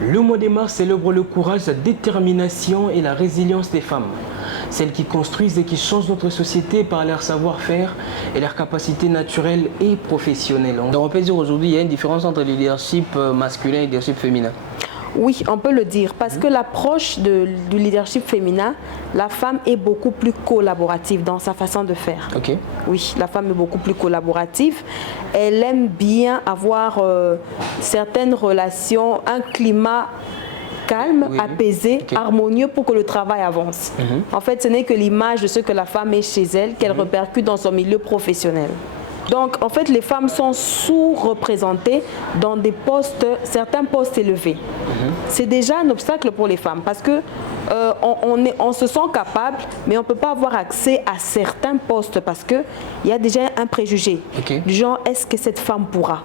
Le mois de mars célèbre le courage, la détermination et la résilience des femmes. Celles qui construisent et qui changent notre société par leur savoir-faire et leurs capacités naturelles et professionnelles. On peut dire aujourd'hui qu'il y a une différence entre le leadership masculin et le leadership féminin. Oui, on peut le dire, parce que l'approche du leadership féminin, la femme est beaucoup plus collaborative dans sa façon de faire. Ok. Oui, la femme est beaucoup plus collaborative. Elle aime bien avoir certaines relations, un climat calme, oui, apaisé, okay, harmonieux pour que le travail avance. En fait, ce n'est que l'image de ce que la femme est chez elle qu'elle répercute dans son milieu professionnel. Donc, en fait, les femmes sont sous-représentées dans des postes, certains postes élevés. C'est déjà un obstacle pour les femmes parce que on se sent capable, mais on ne peut pas avoir accès à certains postes parce qu'il y a déjà un préjugé. Okay. Du genre, est-ce que cette femme pourra?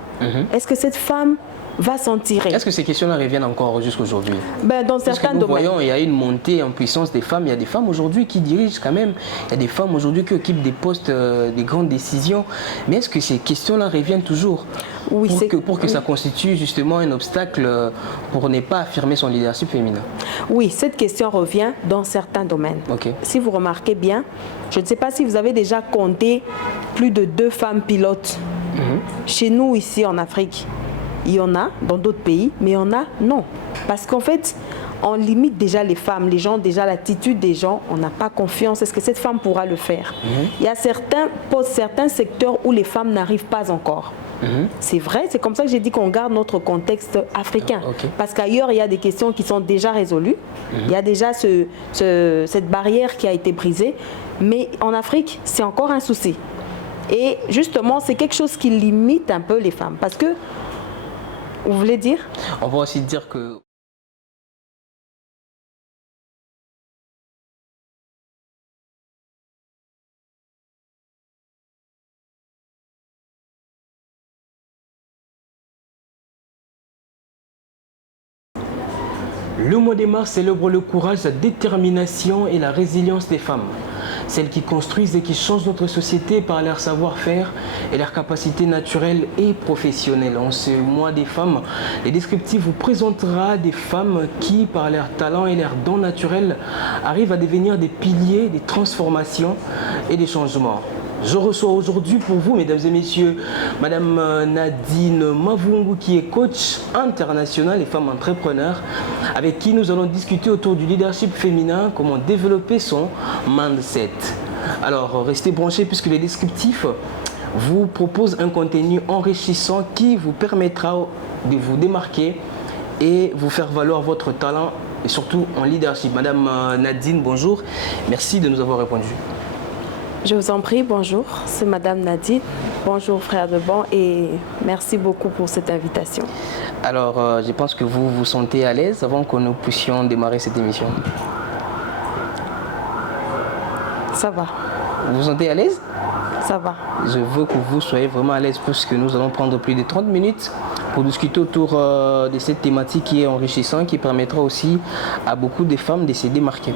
Est-ce que cette femme va s'en tirer? Est-ce que ces questions-là reviennent encore jusqu'aujourd'hui? Dans certains domaines. Nous voyons, il y a une montée en puissance des femmes. Il y a des femmes aujourd'hui qui dirigent quand même. Il y a des femmes aujourd'hui qui occupent des postes, des grandes décisions. Mais est-ce que ces questions-là reviennent toujours? Oui, pour que ça constitue justement un obstacle pour ne pas affirmer son leadership féminin? Oui, cette question revient dans certains domaines. Okay. Si vous remarquez bien, je ne sais pas si vous avez déjà compté plus de 2 femmes pilotes. Chez nous, ici en Afrique, il y en a dans d'autres pays, mais il y en a non. Parce qu'en fait, on limite déjà les femmes, les gens, déjà l'attitude des gens, on n'a pas confiance. Est-ce que cette femme pourra le faire? Il y a certains postes, certains secteurs où les femmes n'arrivent pas encore. C'est vrai, c'est comme ça que j'ai dit qu'on garde notre contexte africain. Okay. Parce qu'ailleurs, il y a des questions qui sont déjà résolues. Il y a déjà cette barrière qui a été brisée. Mais en Afrique, c'est encore un souci. Et justement, c'est quelque chose qui limite un peu les femmes. Parce que, vous voulez dire? On va aussi dire que... Le mois de mars célèbre le courage, la détermination et la résilience des femmes. Celles qui construisent et qui changent notre société par leur savoir-faire et leurs capacités naturelles et professionnelles. En ce mois des femmes, les descriptifs vous présentera des femmes qui, par leur talent et leurs dons naturels, arrivent à devenir des piliers des transformations et des changements. Je reçois aujourd'hui pour vous, mesdames et messieurs, Madame Nadine Mavungu, qui est coach international et femme entrepreneur, avec qui nous allons discuter autour du leadership féminin, comment développer son mindset. Alors, restez branchés puisque les descriptifs vous proposent un contenu enrichissant qui vous permettra de vous démarquer et vous faire valoir votre talent et surtout en leadership. Madame Nadine, bonjour. Merci de nous avoir répondu. Je vous en prie, bonjour, c'est Madame Nadine. Bonjour frère de banc et merci beaucoup pour cette invitation. Alors, je pense que vous vous sentez à l'aise avant que nous puissions démarrer cette émission. Ça va. Vous vous sentez à l'aise? Ça va. Je veux que vous soyez vraiment à l'aise puisque nous allons prendre plus de 30 minutes pour discuter autour de cette thématique qui est enrichissante, qui permettra aussi à beaucoup de femmes de se démarquer.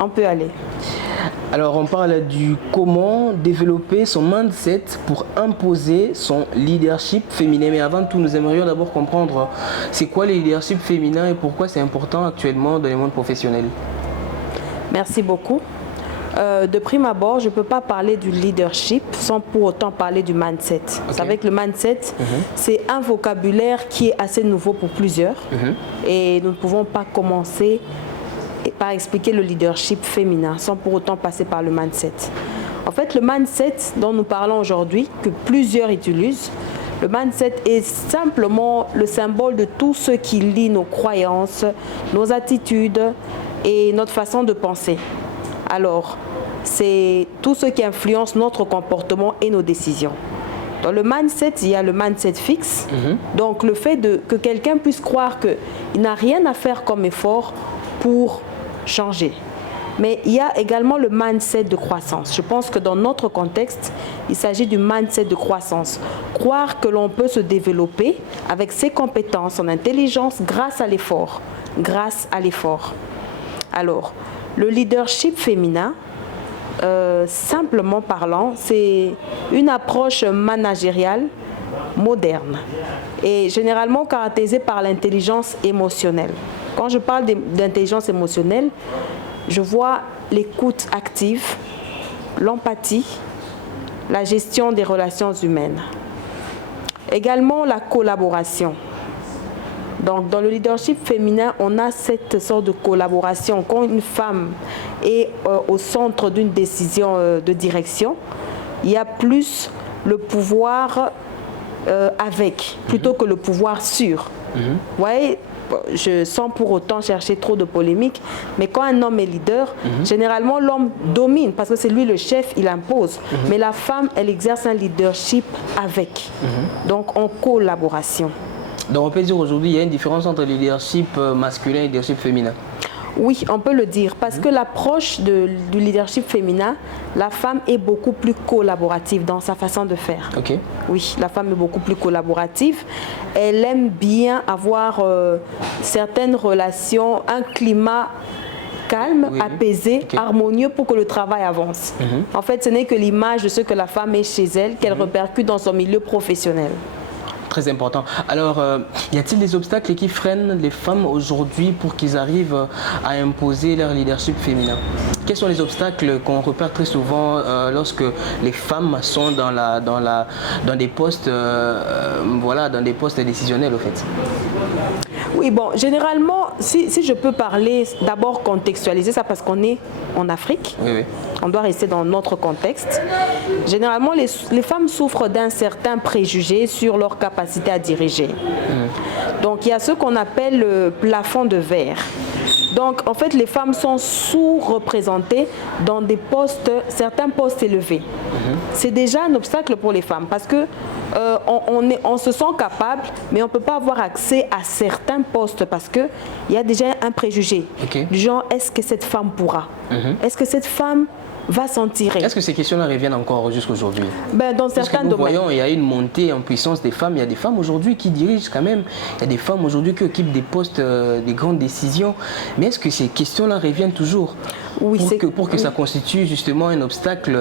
On peut aller. Alors on parle du comment développer son mindset pour imposer son leadership féminin. Mais avant tout, nous aimerions d'abord comprendre c'est quoi le leadership féminin et pourquoi c'est important actuellement dans le monde professionnel. Merci beaucoup. De prime abord, je ne peux pas parler du leadership sans pour autant parler du mindset. Okay. Vous savez que le mindset, c'est un vocabulaire qui est assez nouveau pour plusieurs. Et nous ne pouvons pas commencer par expliquer le leadership féminin sans pour autant passer par le mindset. En fait, le mindset dont nous parlons aujourd'hui, que plusieurs utilisent, le mindset est simplement le symbole de tout ce qui lie nos croyances, nos attitudes et notre façon de penser. Alors, c'est tout ce qui influence notre comportement et nos décisions. Dans le mindset, il y a le mindset fixe. Donc, le fait que quelqu'un puisse croire qu'il n'a rien à faire comme effort pour changer. Mais il y a également le mindset de croissance. Je pense que dans notre contexte, il s'agit du mindset de croissance. Croire que l'on peut se développer avec ses compétences, son intelligence, grâce à l'effort. Grâce à l'effort. Alors, le leadership féminin, simplement parlant, c'est une approche managériale moderne et généralement caractérisée par l'intelligence émotionnelle. Quand je parle d'intelligence émotionnelle, je vois l'écoute active, l'empathie, la gestion des relations humaines. Également la collaboration. Donc, dans le leadership féminin, on a cette sorte de collaboration. Quand une femme est au centre d'une décision de direction, il y a plus le pouvoir avec, plutôt que le pouvoir sur. Vous voyez, sans pour autant chercher trop de polémique, mais quand un homme est leader, généralement l'homme domine, parce que c'est lui le chef, il impose. Mais la femme, elle exerce un leadership avec, donc en collaboration. Donc on peut dire aujourd'hui il y a une différence entre le leadership masculin et le leadership féminin. Oui, on peut le dire, parce que l'approche du leadership féminin, la femme est beaucoup plus collaborative dans sa façon de faire. Okay. Oui, la femme est beaucoup plus collaborative. Elle aime bien avoir certaines relations, un climat calme, apaisé, harmonieux pour que le travail avance. En fait, ce n'est que l'image de ce que la femme est chez elle qu'elle répercute dans son milieu professionnel. Très important. Alors, y a-t-il des obstacles qui freinent les femmes aujourd'hui pour qu'ils arrivent à imposer leur leadership féminin? Quels sont les obstacles qu'on repère très souvent lorsque les femmes sont dans des postes, dans des postes décisionnels, au fait? Oui, bon, généralement, si je peux parler, d'abord contextualiser ça parce qu'on est en Afrique. Oui. On doit rester dans notre contexte. Généralement, les femmes souffrent d'un certain préjugé sur leur capacité à diriger. Donc, il y a ce qu'on appelle le plafond de verre. Donc, en fait, les femmes sont sous-représentées dans des postes, certains postes élevés. C'est déjà un obstacle pour les femmes parce que on se sent capable, mais on ne peut pas avoir accès à certains postes parce qu'il y a déjà un préjugé. Du genre, est-ce que cette femme pourra? Est-ce que cette femme va s'en tirer? Est-ce que ces questions-là reviennent encore jusqu'aujourd'hui? Dans certains domaines. Nous voyons, il y a une montée en puissance des femmes. Il y a des femmes aujourd'hui qui dirigent quand même. Il y a des femmes aujourd'hui qui occupent des postes, des grandes décisions. Mais est-ce que ces questions-là reviennent toujours? Oui, pour que ça constitue justement un obstacle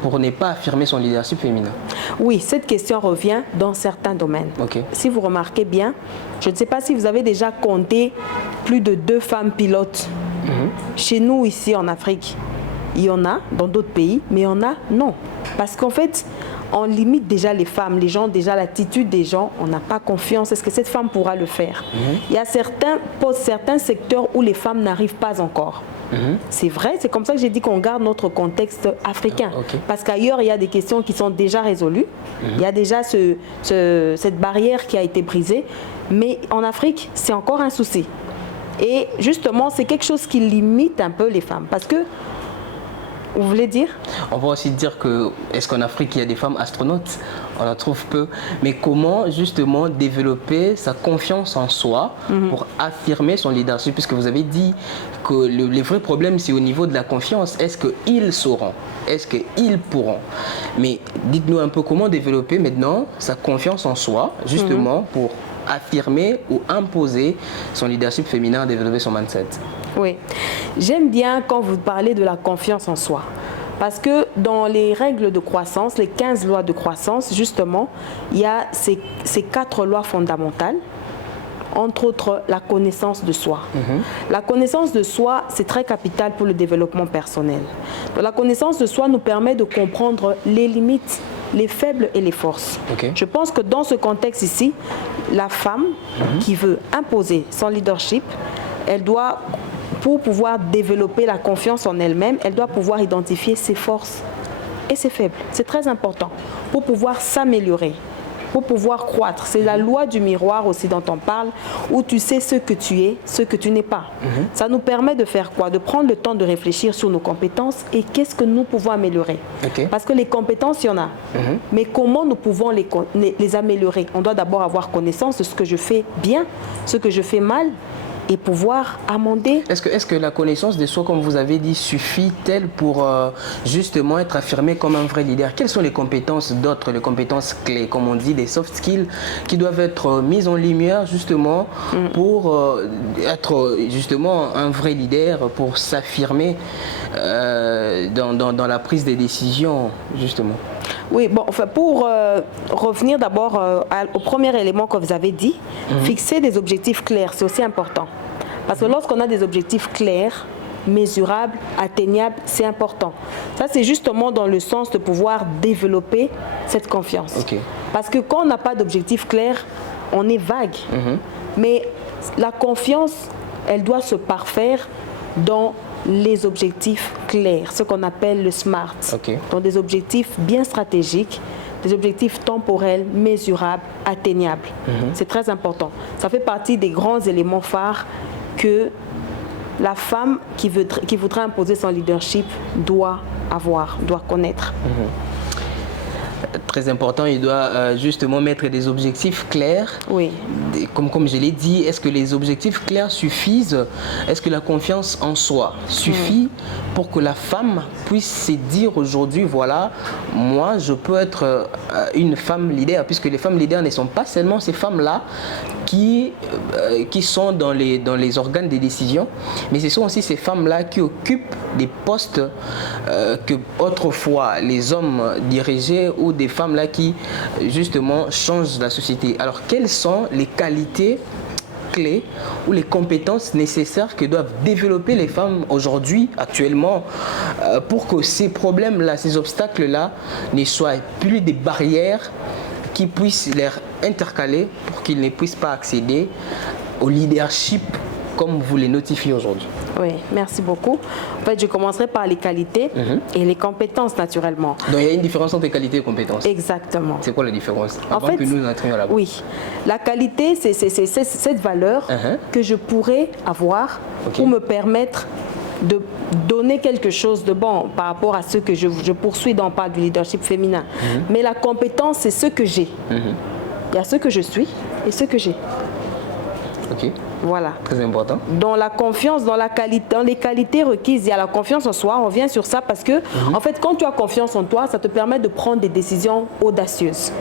pour ne pas affirmer son leadership féminin? Oui, cette question revient dans certains domaines. Si vous remarquez bien, je ne sais pas si vous avez déjà compté plus de 2 femmes pilotes. Chez nous, ici en Afrique, il y en a dans d'autres pays, mais il y en a non. Parce qu'en fait, on limite déjà les femmes, les gens, déjà l'attitude des gens, on n'a pas confiance. Est-ce que cette femme pourra le faire? Il y a certains secteurs où les femmes n'arrivent pas encore. C'est vrai, c'est comme ça que j'ai dit qu'on garde notre contexte africain. Parce qu'ailleurs, il y a des questions qui sont déjà résolues. Il y a déjà cette barrière qui a été brisée. Mais en Afrique, c'est encore un souci. Et justement, c'est quelque chose qui limite un peu les femmes. Parce que, vous voulez dire? On va aussi dire que, est-ce qu'en Afrique, il y a des femmes astronautes? On en trouve peu. Mais comment justement développer sa confiance en soi pour affirmer son leadership? Puisque vous avez dit que le vrai problème, c'est au niveau de la confiance. Est-ce qu'ils sauront? Est-ce qu'ils pourront? Mais dites-nous un peu comment développer maintenant sa confiance en soi, justement, pour affirmer ou imposer son leadership féminin, développer son mindset. Oui, j'aime bien quand vous parlez de la confiance en soi. Parce que dans les règles de croissance, les 15 lois de croissance, justement, il y a ces 4 lois fondamentales, entre autres la connaissance de soi. La connaissance de soi, c'est très capital pour le développement personnel. Donc, la connaissance de soi nous permet de comprendre les limites, les faibles et les forces. Je pense que dans ce contexte ici, la femme qui veut imposer son leadership, elle doit, pour pouvoir développer la confiance en elle-même, elle doit pouvoir identifier ses forces et ses faibles. C'est très important pour pouvoir s'améliorer, pour pouvoir croître. C'est la loi du miroir aussi dont on parle, où tu sais ce que tu es, ce que tu n'es pas. Ça nous permet de faire quoi? De prendre le temps de réfléchir sur nos compétences et qu'est-ce que nous pouvons améliorer. Parce que les compétences, il y en a. Mais comment nous pouvons les améliorer? On doit d'abord avoir connaissance de ce que je fais bien, ce que je fais mal, et pouvoir amender. Est-ce que la connaissance de soi, comme vous avez dit, suffit-elle pour justement être affirmé comme un vrai leader? Quelles sont les compétences d'autres, les compétences clés, comme on dit, des soft skills qui doivent être mises en lumière justement pour être justement un vrai leader, pour s'affirmer dans la prise des décisions justement? Oui, bon, enfin, pour revenir d'abord au premier élément que vous avez dit, fixer des objectifs clairs, c'est aussi important. Parce que lorsqu'on a des objectifs clairs, mesurables, atteignables, c'est important. Ça, c'est justement dans le sens de pouvoir développer cette confiance. Okay. Parce que quand on n'a pas d'objectif clair, on est vague. Mais la confiance, elle doit se parfaire dans les objectifs clairs, ce qu'on appelle le SMART. Okay. Donc des objectifs bien stratégiques, des objectifs temporels, mesurables, atteignables. C'est très important. Ça fait partie des grands éléments phares que la femme qui voudrait imposer son leadership doit avoir, doit connaître. Très important, il doit justement mettre des objectifs clairs. Oui. Comme je l'ai dit, est-ce que les objectifs clairs suffisent? Est-ce que la confiance en soi suffit pour que la femme puisse se dire aujourd'hui, voilà, moi je peux être une femme leader, puisque les femmes leaders ne sont pas seulement ces femmes-là qui sont dans les organes de décision, mais ce sont aussi ces femmes-là qui occupent des postes que autrefois les hommes dirigeaient, ou des femmes-là qui justement changent la société. Alors quelles sont les qualités clés ou les compétences nécessaires que doivent développer les femmes aujourd'hui, actuellement, pour que ces problèmes-là, ces obstacles-là ne soient plus des barrières qui puissent les intercaler pour qu'ils ne puissent pas accéder au leadership comme vous les notifiez aujourd'hui? Oui, merci beaucoup. En fait, je commencerai par les qualités et les compétences, naturellement. Donc, il y a une différence entre les qualités et les compétences. Exactement. C'est quoi la différence? Avant en fait, que nous entrions là-bas. Oui. La qualité, c'est cette valeur que je pourrais avoir pour me permettre de donner quelque chose de bon par rapport à ce que je poursuis dans le cadre du leadership féminin. Mais la compétence, c'est ce que j'ai. Il y a ce que je suis et ce que j'ai. Ok. Voilà. Très important. Dans la confiance, dans les qualités requises, il y a la confiance en soi. On revient sur ça parce que, en fait, quand tu as confiance en toi, ça te permet de prendre des décisions audacieuses.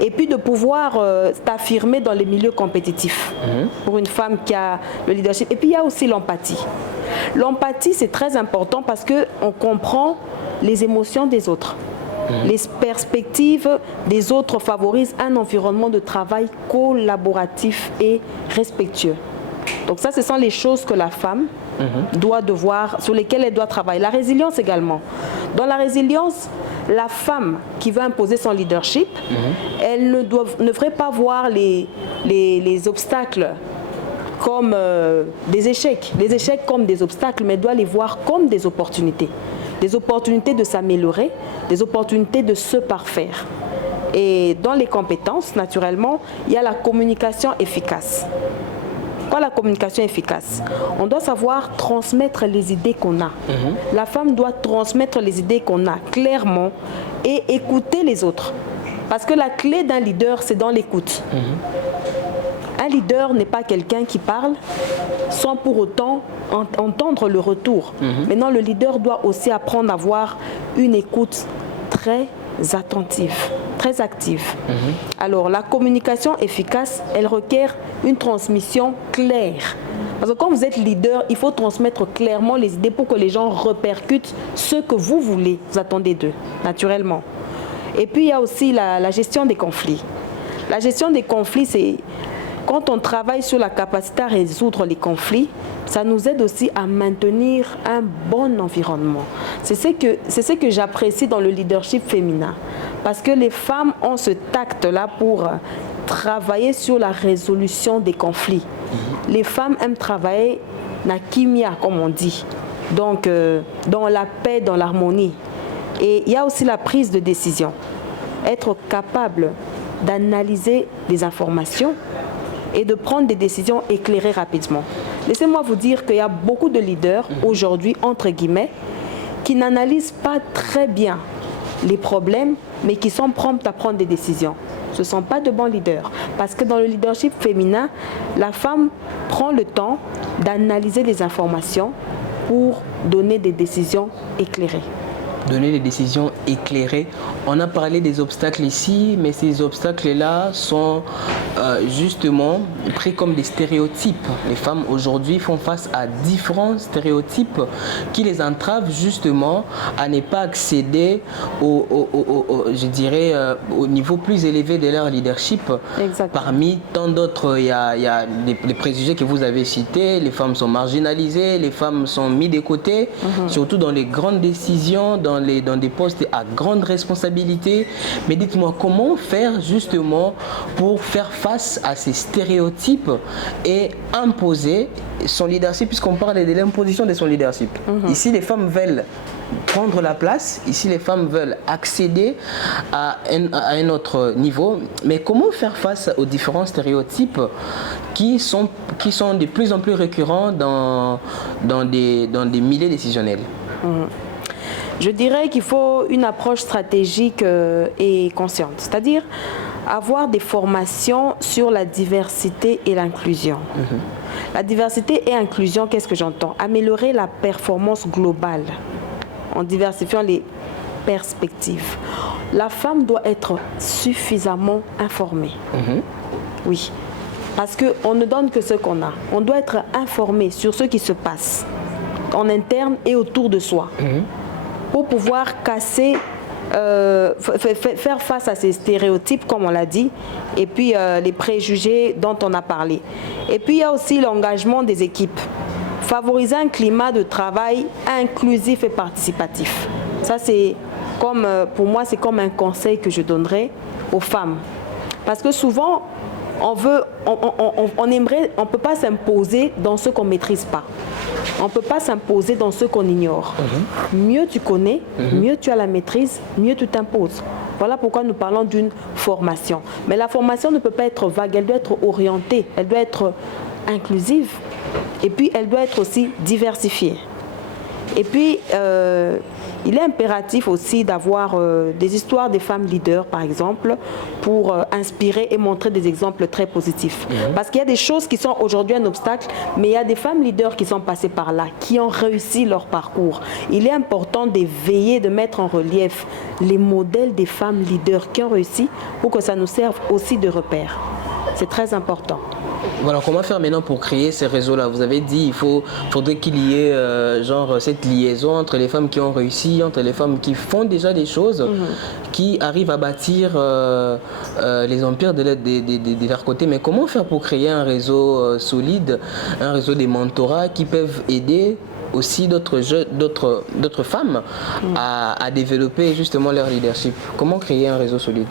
Et puis de pouvoir t'affirmer dans les milieux compétitifs. Pour une femme qui a le leadership. Et puis il y a aussi l'empathie. L'empathie, c'est très important parce qu'on comprend les émotions des autres. Les perspectives des autres favorisent un environnement de travail collaboratif et respectueux. Donc ça, ce sont les choses que la femme sur lesquelles elle doit travailler. La résilience également. Dans la résilience, la femme qui veut imposer son leadership, elle ne devrait pas voir les obstacles comme des échecs, les échecs comme des obstacles, mais elle doit les voir comme des opportunités de s'améliorer, des opportunités de se parfaire. Et dans les compétences, naturellement, il y a la communication efficace. Quoi, la communication efficace? On doit savoir transmettre les idées qu'on a. La femme doit transmettre les idées qu'on a clairement et écouter les autres. Parce que la clé d'un leader, c'est dans l'écoute. Un leader n'est pas quelqu'un qui parle sans pour autant entendre le retour. Maintenant, le leader doit aussi apprendre à avoir une écoute très attentive, très active. Alors, la communication efficace, elle requiert une transmission claire. Parce que quand vous êtes leader, il faut transmettre clairement les idées pour que les gens répercutent ce que vous voulez, vous attendez d'eux, naturellement. Et puis, il y a aussi la gestion des conflits. La gestion des conflits, c'est quand on travaille sur la capacité à résoudre les conflits, ça nous aide aussi à maintenir un bon environnement. C'est ce que j'apprécie dans le leadership féminin. Parce que les femmes ont ce tact-là pour travailler sur la résolution des conflits. Les femmes aiment travailler na kimia, comme on dit. Donc, dans la paix, dans l'harmonie. Et il y a aussi la prise de décision. Être capable d'analyser les informations et de prendre des décisions éclairées rapidement. Laissez-moi vous dire qu'il y a beaucoup de leaders aujourd'hui, entre guillemets, qui n'analysent pas très bien les problèmes, mais qui sont promptes à prendre des décisions. Ce ne sont pas de bons leaders. Parce que dans le leadership féminin, la femme prend le temps d'analyser les informations pour donner des décisions éclairées. donner des décisions éclairées. On a parlé des obstacles ici, mais ces obstacles-là sont justement pris comme des stéréotypes. Les femmes aujourd'hui font face à différents stéréotypes qui les entravent justement à ne pas accéder je dirais, au niveau plus élevé de leur leadership. Exactement. Parmi tant d'autres, il y a les préjugés que vous avez cités, les femmes sont marginalisées, les femmes sont mises de côté, surtout dans les grandes décisions, dans des postes à grande responsabilité. Mais dites-moi, comment faire justement pour faire face à ces stéréotypes et imposer son leadership, puisqu'on parle de l'imposition de son leadership. Ici, les femmes veulent prendre la place, ici les femmes veulent accéder à un autre niveau, mais comment faire face aux différents stéréotypes qui sont de plus en plus récurrents dans des milieux décisionnels? Je dirais qu'il faut une approche stratégique et consciente, c'est-à-dire avoir des formations sur la diversité et l'inclusion. La diversité et inclusion, qu'est-ce que j'entends? Améliorer la performance globale en diversifiant les perspectives. La femme doit être suffisamment informée. Oui, parce qu'on ne donne que ce qu'on a. On doit être informé sur ce qui se passe en interne et autour de soi pour pouvoir casser, faire face à ces stéréotypes, comme on l'a dit, et puis les préjugés dont on a parlé. Et puis il y a aussi l'engagement des équipes. Favoriser un climat de travail inclusif et participatif. Ça, c'est comme, pour moi, c'est comme un conseil que je donnerais aux femmes. Parce que souvent, on ne peut pas s'imposer dans ce qu'on ne maîtrise pas. On ne peut pas s'imposer dans ce qu'on ignore. Mieux tu connais, mieux tu as la maîtrise, mieux tu t'imposes. Voilà pourquoi nous parlons d'une formation. Mais la formation ne peut pas être vague, elle doit être orientée, elle doit être inclusive. Et puis, elle doit être aussi diversifiée. Et puis, il est impératif aussi d'avoir des histoires des femmes leaders, par exemple, pour inspirer et montrer des exemples très positifs. Parce qu'il y a des choses qui sont aujourd'hui un obstacle, mais il y a des femmes leaders qui sont passées par là, qui ont réussi leur parcours. Il est important de veiller, de mettre en relief les modèles des femmes leaders qui ont réussi pour que ça nous serve aussi de repère. C'est très important. Voilà, comment faire maintenant pour créer ces réseaux-là? Vous avez dit faudrait qu'il y ait cette liaison entre les femmes qui ont réussi, entre les femmes qui font déjà des choses, qui arrivent à bâtir les empires de leur côté. Mais comment faire pour créer un réseau solide, un réseau des mentorats qui peuvent aider aussi d'autres femmes à développer justement leur leadership? Comment créer un réseau solide?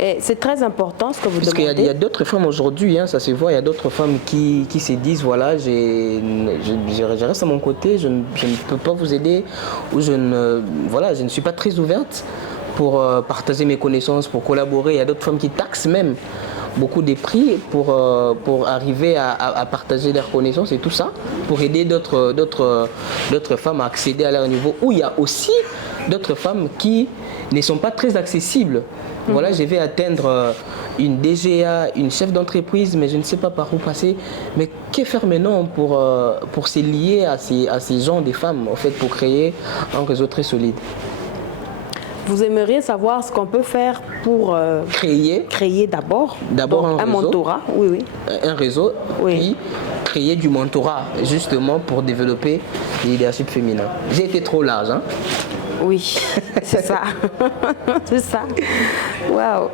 Et c'est très important ce que vous demandez. Parce qu'il y a d'autres femmes aujourd'hui, ça se voit, il y a d'autres femmes qui se disent, voilà, je reste à mon côté, je ne peux pas vous aider, ou je ne suis pas très ouverte pour partager mes connaissances, pour collaborer. Il y a d'autres femmes qui taxent même beaucoup des prix pour arriver à partager leurs connaissances et tout ça, pour aider d'autres femmes à accéder à leur niveau. Ou il y a aussi d'autres femmes qui ne sont pas très accessibles. Voilà, je vais atteindre une DGA, une chef d'entreprise, mais je ne sais pas par où passer. Mais que faire maintenant pour se lier à ces gens, des femmes, en fait, pour créer un réseau très solide? Vous aimeriez savoir ce qu'on peut faire pour créer d'abord un mentorat, oui. Un réseau, puis créer du mentorat, justement pour développer le leadership féminin. J'ai été trop large, hein? Oui, c'est ça. C'est ça. Waouh.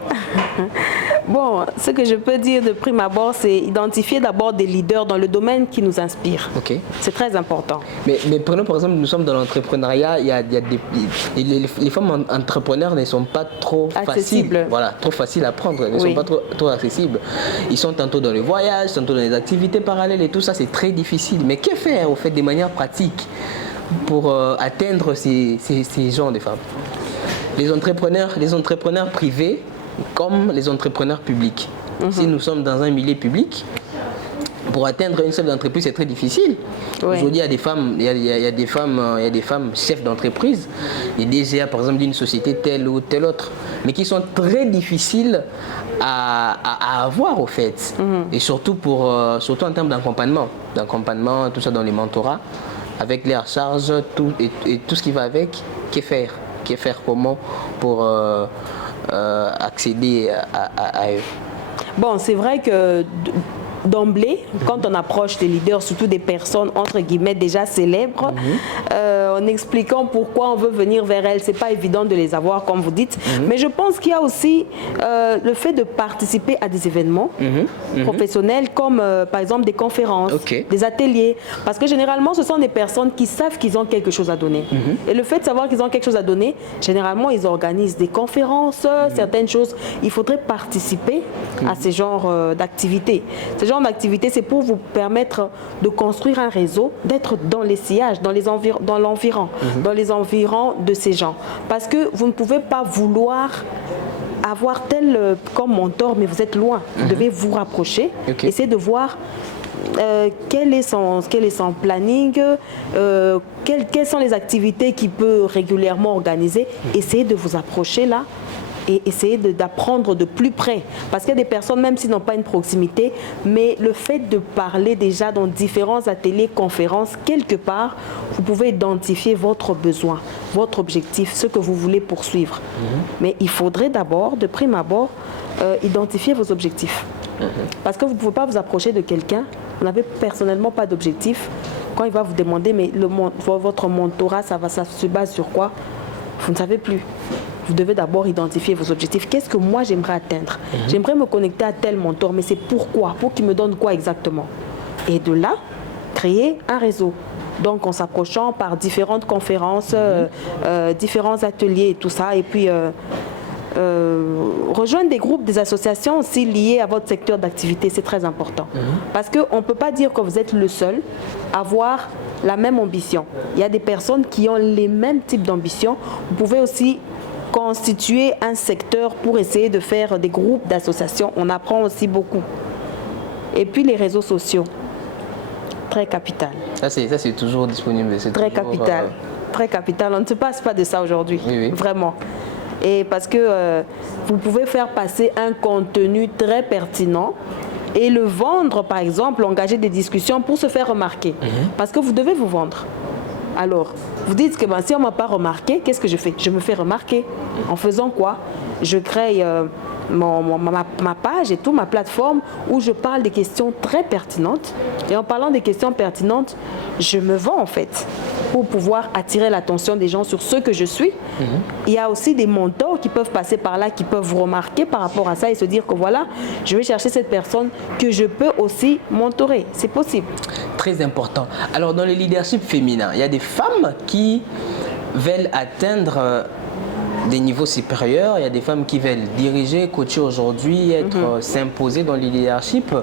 Bon, ce que je peux dire de prime abord, c'est identifier d'abord des leaders dans le domaine qui nous inspirent. Okay. C'est très important. Mais prenons par exemple, nous sommes dans l'entrepreneuriat, les femmes entrepreneurs ne sont pas trop faciles. Voilà, trop faciles à prendre, elles ne sont pas trop accessibles. Ils sont tantôt dans le voyage, tantôt dans les activités parallèles et tout ça, c'est très difficile. Mais que faire au fait de manière pratique pour atteindre ces gens de femmes? Les entrepreneurs privés comme les entrepreneurs publics. Si nous sommes dans un milieu public, pour atteindre une chef d'entreprise, c'est très difficile. Aujourd'hui, il y a des femmes chefs d'entreprise, des DGA par exemple d'une société telle ou telle autre, mais qui sont très difficiles à avoir au fait. Et surtout en termes d'accompagnement, tout ça dans les mentorats. avec les charges et tout ce qui va avec, qu'est faire comment pour accéder à eux. Bon, c'est vrai que d'emblée, quand on approche des leaders, surtout des personnes entre guillemets déjà célèbres, en expliquant pourquoi on veut venir vers elles, c'est pas évident de les avoir comme vous dites, mais je pense qu'il y a aussi le fait de participer à des événements professionnels comme par exemple des conférences, des ateliers, parce que généralement ce sont des personnes qui savent qu'ils ont quelque chose à donner. Et le fait de savoir qu'ils ont quelque chose à donner, généralement ils organisent des conférences, certaines choses, il faudrait participer à ces genres d'activités. Ce genre d'activité, c'est pour vous permettre de construire un réseau, d'être dans les sillages, dans l'environ, dans les environs de ces gens. Parce que vous ne pouvez pas vouloir avoir tel comme mentor, mais vous êtes loin. Vous devez vous rapprocher, essayer de voir quel est son planning, quelles sont les activités qu'il peut régulièrement organiser. Essayez de vous approcher là et essayer d'apprendre de plus près. Parce qu'il y a des personnes, même s'ils n'ont pas une proximité, mais le fait de parler déjà dans différents ateliers, conférences, quelque part, vous pouvez identifier votre besoin, votre objectif, ce que vous voulez poursuivre. Mais il faudrait d'abord, de prime abord, identifier vos objectifs. Parce que vous ne pouvez pas vous approcher de quelqu'un, vous n'avez personnellement pas d'objectif. Quand il va vous demander, mais votre mentorat, ça se base sur quoi? Vous ne savez plus. Vous devez d'abord identifier vos objectifs. Qu'est-ce que moi j'aimerais atteindre? J'aimerais me connecter à tel mentor, mais c'est pourquoi? Pour qu'il me donne quoi exactement? Et de là, créer un réseau. Donc en s'approchant par différentes conférences, différents ateliers et tout ça. Et puis rejoindre des groupes, des associations aussi liées à votre secteur d'activité, c'est très important. Parce qu'on ne peut pas dire que vous êtes le seul à avoir la même ambition. Il y a des personnes qui ont les mêmes types d'ambition. Vous pouvez aussi constituer un secteur pour essayer de faire des groupes d'associations. On apprend aussi beaucoup. Et puis les réseaux sociaux, très capital. Ça c'est toujours disponible. Très capital. Très capital. On ne se passe pas de ça aujourd'hui. Vraiment. Et parce que vous pouvez faire passer un contenu très pertinent et le vendre, par exemple, engager des discussions pour se faire remarquer. Parce que vous devez vous vendre. Alors, vous dites que si on ne m'a pas remarqué, qu'est-ce que je fais? Je me fais remarquer. En faisant quoi? Je crée ma page et tout, ma plateforme où je parle des questions très pertinentes. Et en parlant des questions pertinentes, je me vends en fait pour pouvoir attirer l'attention des gens sur ce que je suis. Il y a aussi des mentors qui peuvent passer par là, qui peuvent vous remarquer par rapport à ça et se dire que voilà, je vais chercher cette personne que je peux aussi mentorer. C'est possible. Très important. Alors dans le leadership féminin, il y a des femmes qui veulent atteindre des niveaux supérieurs, il y a des femmes qui veulent diriger, coacher aujourd'hui, s'imposer dans le leadership,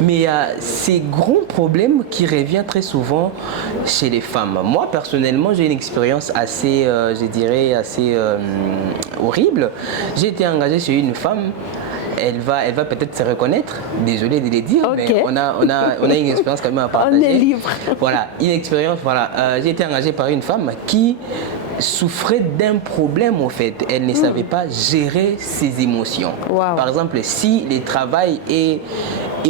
mais il y a ces gros problèmes qui reviennent très souvent chez les femmes. Moi personnellement, j'ai une expérience assez, je dirais, assez horrible. J'ai été engagé chez une femme. Elle va peut-être se reconnaître, désolé de le dire, mais on a une expérience quand même à partager. On est libre. Voilà, une expérience, voilà. J'ai été engagé par une femme qui souffrait d'un problème en fait. Elle ne savait pas gérer ses émotions. Par exemple, si le travail est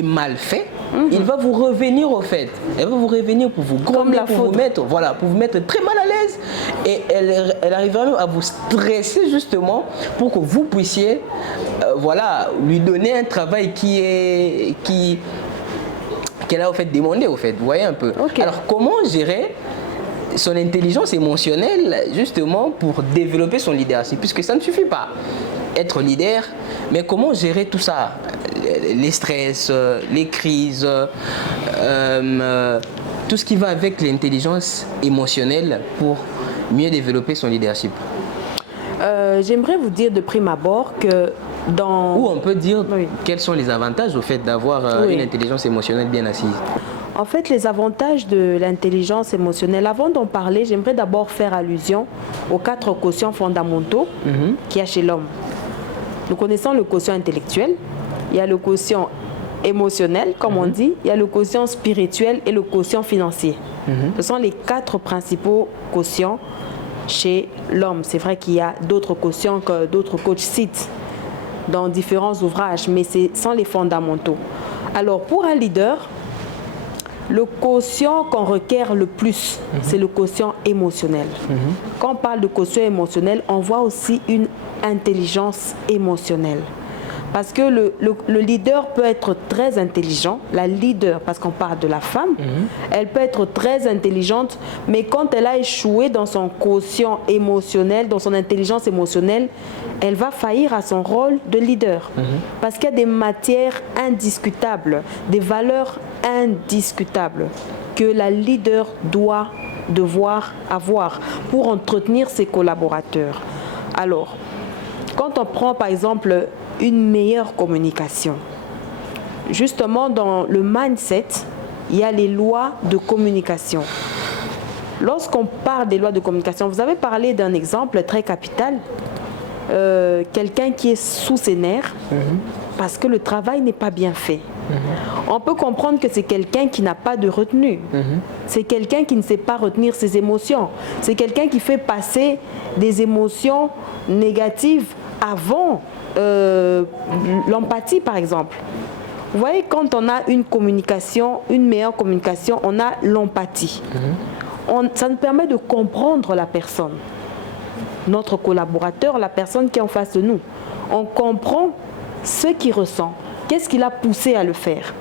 mal fait, il va vous revenir au fait. Elle va vous revenir pour vous gronder, pour vous mettre très mal à l'aise. Et elle arrivera même à vous stresser justement pour que vous puissiez lui donner un travail qu'elle a au fait demandé au fait. Vous voyez un peu. Alors comment gérer son intelligence émotionnelle justement pour développer son leadership, puisque ça ne suffit pas être leader, mais comment gérer tout ça, les stress, les crises, tout ce qui va avec l'intelligence émotionnelle pour mieux développer son leadership. J'aimerais vous dire de prime abord que ou on peut dire quels sont les avantages au fait d'avoir une intelligence émotionnelle bien assise. En fait, les avantages de l'intelligence émotionnelle, avant d'en parler, j'aimerais d'abord faire allusion aux 4 quotients fondamentaux qu'il y a chez l'homme. Nous connaissons le quotient intellectuel, il y a le quotient émotionnel, comme on dit, il y a le quotient spirituel et le quotient financier. Ce sont les 4 principaux quotients chez l'homme. C'est vrai qu'il y a d'autres quotients que d'autres coachs citent dans différents ouvrages, mais ce sont les fondamentaux. Alors, pour un leader, Le quotient qu'on requiert le plus, c'est le quotient émotionnel. Quand on parle de quotient émotionnel, on voit aussi une intelligence émotionnelle. Parce que le leader peut être très intelligent, la leader, parce qu'on parle de la femme, elle peut être très intelligente, mais quand elle a échoué dans son quotient émotionnel, dans son intelligence émotionnelle, elle va faillir à son rôle de leader. Parce qu'il y a des matières indiscutables, des valeurs indiscutables que la leader doit devoir avoir pour entretenir ses collaborateurs. Alors, quand on prend par exemple une meilleure communication, justement dans le mindset, il y a les lois de communication. Lorsqu'on parle des lois de communication, vous avez parlé d'un exemple très capital, quelqu'un qui est sous ses nerfs parce que le travail n'est pas bien fait. On peut comprendre que c'est quelqu'un qui n'a pas de retenue. C'est quelqu'un qui ne sait pas retenir ses émotions. C'est quelqu'un qui fait passer des émotions négatives avant l'empathie, par exemple. Vous voyez, quand on a une communication, une meilleure communication, on a l'empathie. Ça nous permet de comprendre la personne, notre collaborateur, la personne qui est en face de nous. On comprend ce qu'il ressent, qu'est-ce qui l'a poussé à le faire.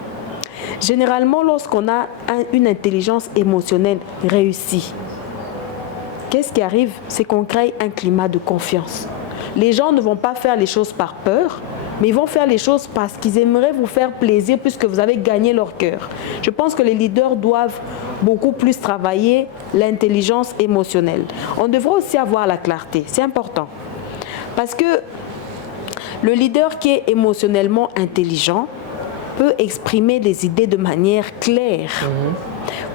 Généralement, lorsqu'on a une intelligence émotionnelle réussie, qu'est-ce qui arrive? C'est qu'on crée un climat de confiance. Les gens ne vont pas faire les choses par peur, mais ils vont faire les choses parce qu'ils aimeraient vous faire plaisir puisque vous avez gagné leur cœur. Je pense que les leaders doivent beaucoup plus travailler l'intelligence émotionnelle. On devrait aussi avoir la clarté, c'est important. Parce que le leader qui est émotionnellement intelligent peut exprimer des idées de manière claire.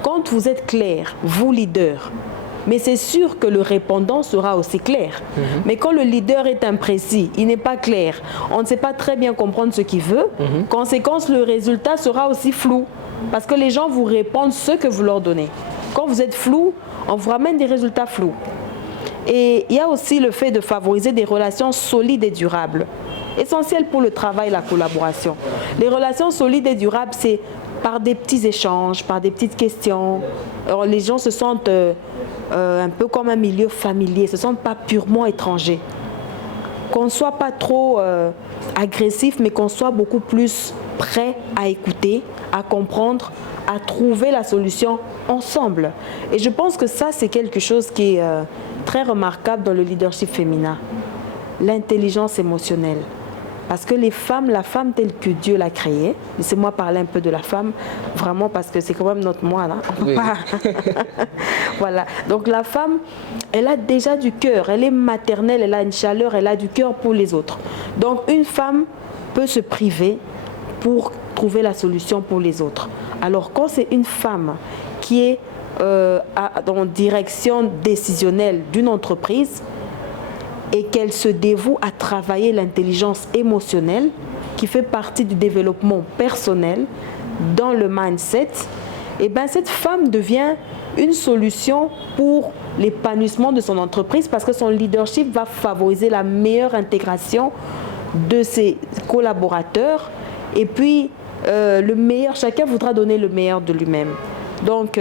Quand vous êtes clair, vous leader, mais c'est sûr que le répondant sera aussi clair. Mais quand le leader est imprécis, il n'est pas clair, on ne sait pas très bien comprendre ce qu'il veut, conséquence, le résultat sera aussi flou. Parce que les gens vous répondent ce que vous leur donnez. Quand vous êtes flou, on vous ramène des résultats flous. Et il y a aussi le fait de favoriser des relations solides et durables. Essentiel pour le travail et la collaboration. Les relations solides et durables, c'est par des petits échanges, par des petites questions. Alors, les gens se sentent un peu comme un milieu familier, se sentent pas purement étrangers. Qu'on ne soit pas trop agressif, mais qu'on soit beaucoup plus prêt à écouter, à comprendre, à trouver la solution ensemble. Et je pense que ça, c'est quelque chose qui est très remarquable dans le leadership féminin. L'intelligence émotionnelle. Parce que les femmes, la femme telle que Dieu l'a créée, laissez-moi parler un peu de la femme, vraiment parce que c'est quand même notre moi là. Oui. Voilà. Donc la femme, elle a déjà du cœur, elle est maternelle, elle a une chaleur, elle a du cœur pour les autres. Donc une femme peut se priver pour trouver la solution pour les autres. Alors quand c'est une femme qui est en direction décisionnelle d'une entreprise, et qu'elle se dévoue à travailler l'intelligence émotionnelle qui fait partie du développement personnel dans le mindset, et bien cette femme devient une solution pour l'épanouissement de son entreprise parce que son leadership va favoriser la meilleure intégration de ses collaborateurs et puis le meilleur, chacun voudra donner le meilleur de lui-même. Donc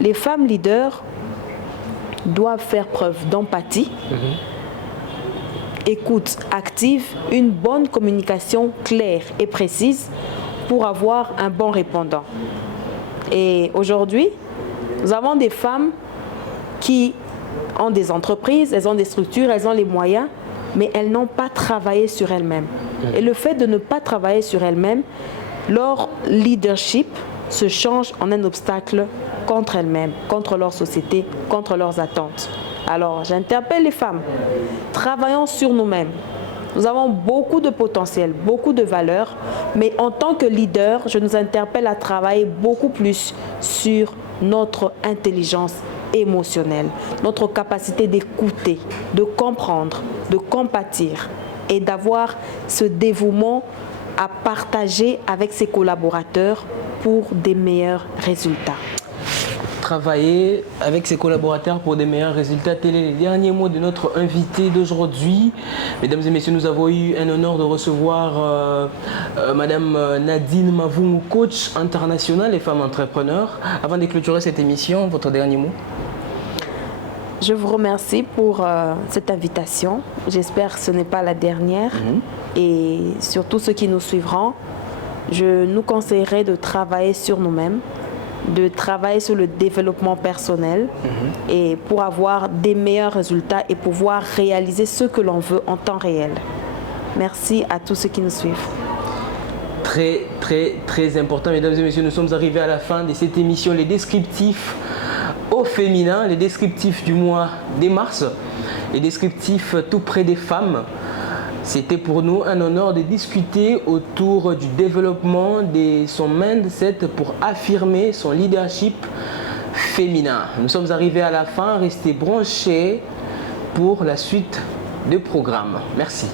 les femmes leaders doivent faire preuve d'empathie, écoute active, une bonne communication claire et précise pour avoir un bon répondant. Et aujourd'hui, nous avons des femmes qui ont des entreprises, elles ont des structures, elles ont les moyens, mais elles n'ont pas travaillé sur elles-mêmes. Et le fait de ne pas travailler sur elles-mêmes, leur leadership se change en un obstacle contre elles-mêmes, contre leur société, contre leurs attentes. Alors, j'interpelle les femmes, travaillons sur nous-mêmes. Nous avons beaucoup de potentiel, beaucoup de valeur, mais en tant que leader, je nous interpelle à travailler beaucoup plus sur notre intelligence émotionnelle, notre capacité d'écouter, de comprendre, de compatir et d'avoir ce dévouement à partager avec ses collaborateurs pour des meilleurs résultats. travailler avec ses collaborateurs pour des meilleurs résultats. Tels sont les derniers mots de notre invité d'aujourd'hui. Mesdames et messieurs, nous avons eu un honneur de recevoir Madame Nadine Mavungu, coach international et femme entrepreneur. Avant de clôturer cette émission, votre dernier mot? Je vous remercie pour cette invitation. J'espère que ce n'est pas la dernière. Et surtout ceux qui nous suivront, je nous conseillerais de travailler sur nous-mêmes, de travailler sur le développement personnel et pour avoir des meilleurs résultats et pouvoir réaliser ce que l'on veut en temps réel. Merci à tous ceux qui nous suivent. Très, très, très important. Mesdames et messieurs, nous sommes arrivés à la fin de cette émission. Les descriptifs au féminin, les descriptifs du mois de mars, les descriptifs tout près des femmes. C'était pour nous un honneur de discuter autour du développement de son mindset pour affirmer son leadership féminin. Nous sommes arrivés à la fin. Restez branchés pour la suite du programme. Merci.